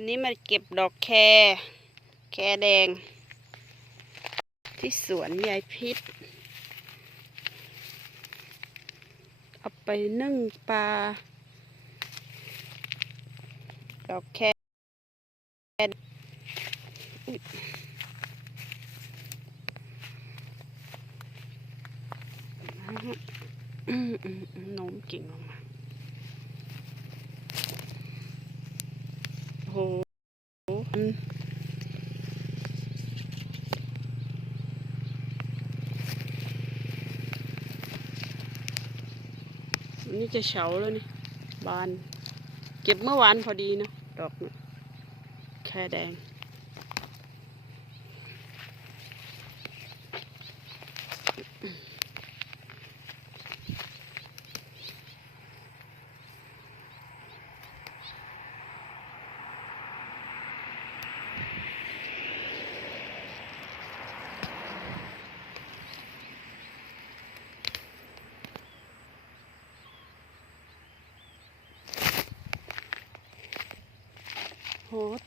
วันนี้มาเก็บดอกแคแคแดง ที่สวนยายพิษ เอาไปนึ่งปลา ดอกแคอุ๊ยอืมอืมอืมโน้มกิ่งลงมาโอ้โหอันอัน นี่จะเฉาแล้วนี่ บาน เก็บเมื่อวานพอดีนะ ดอกแค่แดง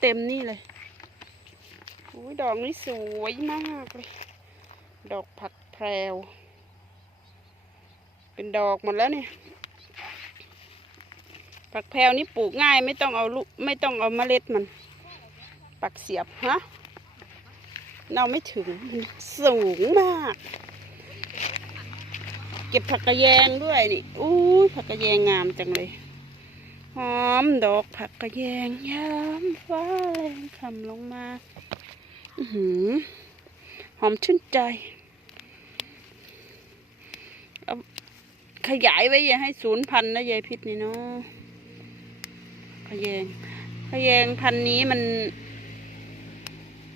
เต็มนี่เลยโอ้ยดอกนี้สวยมากเลย ดอกผักแพรว เป็นดอกหมดแล้วเนี่ย ผักแพรวนี่ปลูกง่ายไม่ต้องเอาลูกไม่ต้องเอาเมล็ดมัน ปักเสียบฮะเราไม่ถึงสูงมาก เก็บผักกระแยงด้วยนี่อู้ยผักกระแยงงามจังเลย หอมดอกผักกระแยงยามฟ้าแรงคำลงมา อือหือหอมชื่นใจเอาขยายไว้อย่าให้ศูนย์พันนะยายพิษนี่เนาะขะแยงขะแยงพันนี้มัน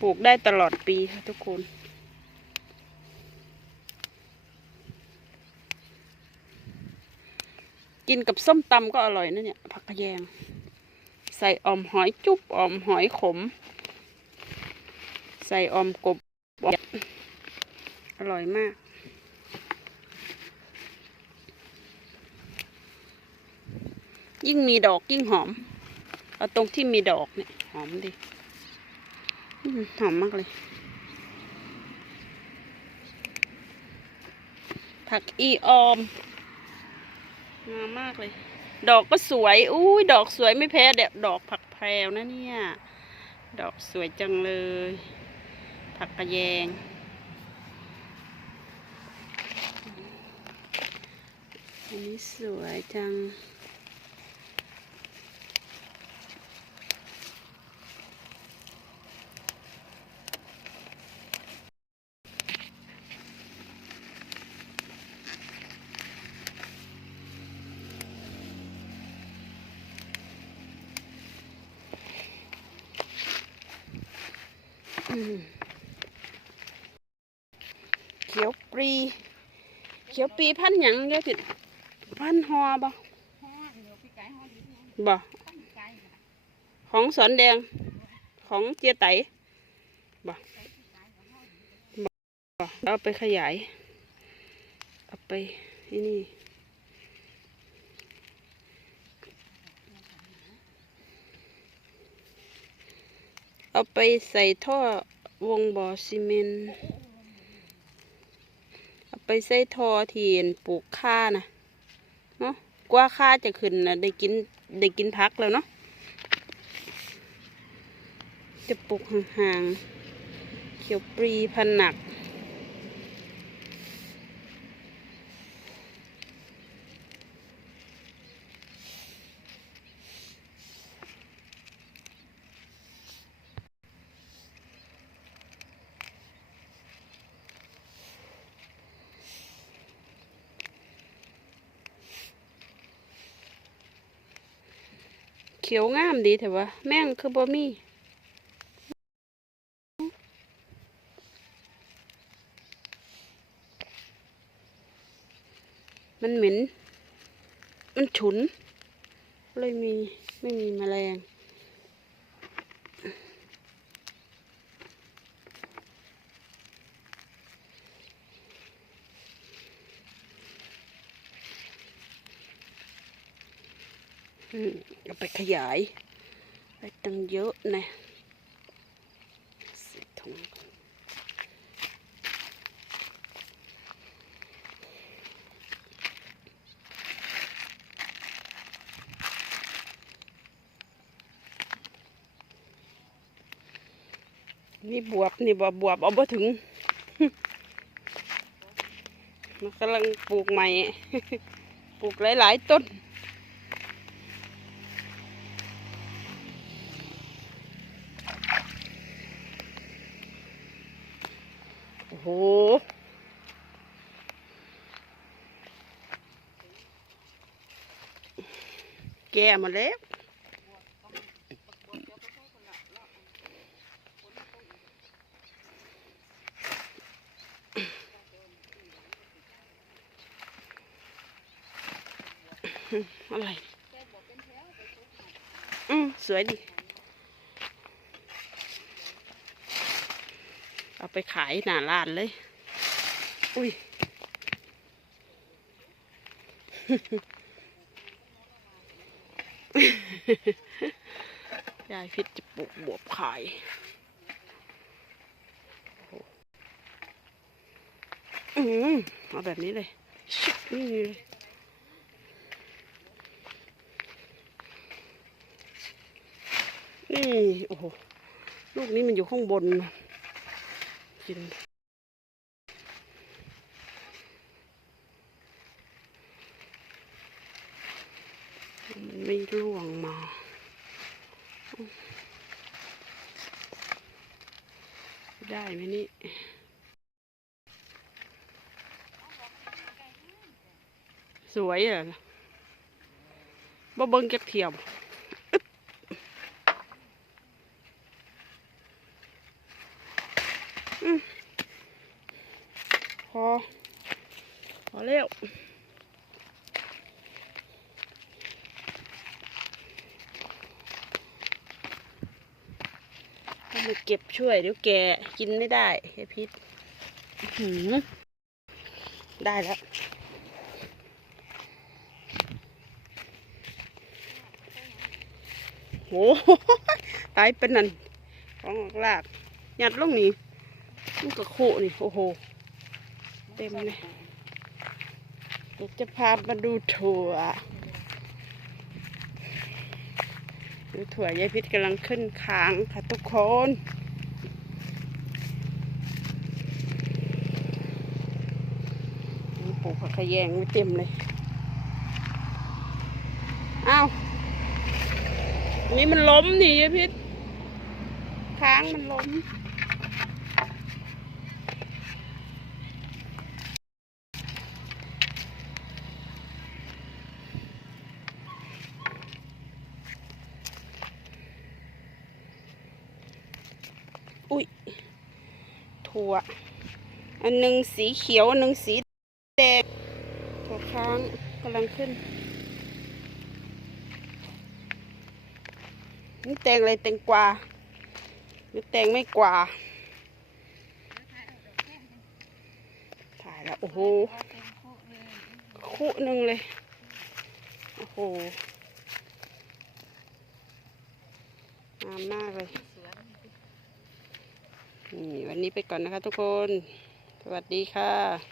ปลูกได้ตลอดปีค่ะทุกคน กินกับส้มตำก็อร่อยนะเนี่ย ผักกระแยง ใส่ออมหอยจุ๊บออมหอยขม ใส่ออมกบ อร่อยมาก ยิ่งมีดอกยิ่งหอม เอาตรงที่มีดอกเนี่ย หอมดีหอมมากเลย ผักอีออม งามมากเลย ดอกก็สวยอุ้ยดอกสวยไม่แพ้เดดอกผักแพรวนะเนี่ย ดอกสวยจังเลย ผักกระแยง อันนี้สวยจัง อืมเขียวปรี เขียวปรีพันหยังเด้อผิดพันธุ์ฮอบ่บ่ของสอนแดงของเจียไตบ่บ่เอาไปขยาย เอาไปที่นี่เอาไปใส่ท่อวงบ่อซีเมนต์ ไปใส่ทอเทียนปลูกข้านะเนาะกว่าข้าจะขึ้นนะได้กินได้กินพักแล้วเนาะจะปลูกห่างๆเขียวปรีพันหนัก เขียวงามดีแต่ว่าแม่งคือบ่มีมันเหม็น มันฉุน เลยมีไม่มีแมลง อืมเอา ไปขยายได้ตั้งเยอะนะใส่ถุงนนี่บวบนี่บวบบวบเอาบ่ถึง มันกำลังปลูกใหม่ ปลูกหลาย ๆ ต้น อ้โหแก่มาแล้วอะไร อืม สวยดี เอาไปขายหน้าร้านเลย อุ้ยยายพิษจะปลูกบวบขายอืมเอาแบบนี้เลยชิบนี่เลยนี่ โอ้โห ลูกนี้มันอยู่ข้างบน กิน มันไม่ร่วงมาได้ไหมนี่สวยอะบ่เบิ้งเก็บเทียม พ อ พอแล้วเอามาเก็บช่วยเดี๋ยวแกกินไม่ได้ไอพิษหือได้แล้วโหตายเป็นนั่นของออกลากยัดลงนี่มันก็โคนี่ โอ้โห เต็มเลยเดี๋ยวจะพามาดูถั่ว ดูถั่วยายพิษกำลังขึ้นค้างค่ะทุกคนนี่ปลูกผักขะแยงไว้เต็มเลย อ้าวนนี้มันล้มนี่ยายพิษค้างมันล้ม อุ้ย ถั่ว อันหนึ่งสีเขียว อันหนึ่งสีแดงถั่วค้างกำลังขึ้น นี่แตงอะไรแตงกวานี่แตงไม่กวาถ่ายแล้วโอ้โหคู่หนึ่งเลย โอ้โหงามมากเลย นี่วันนี้ไปก่อนนะคะทุกคน สวัสดีค่ะ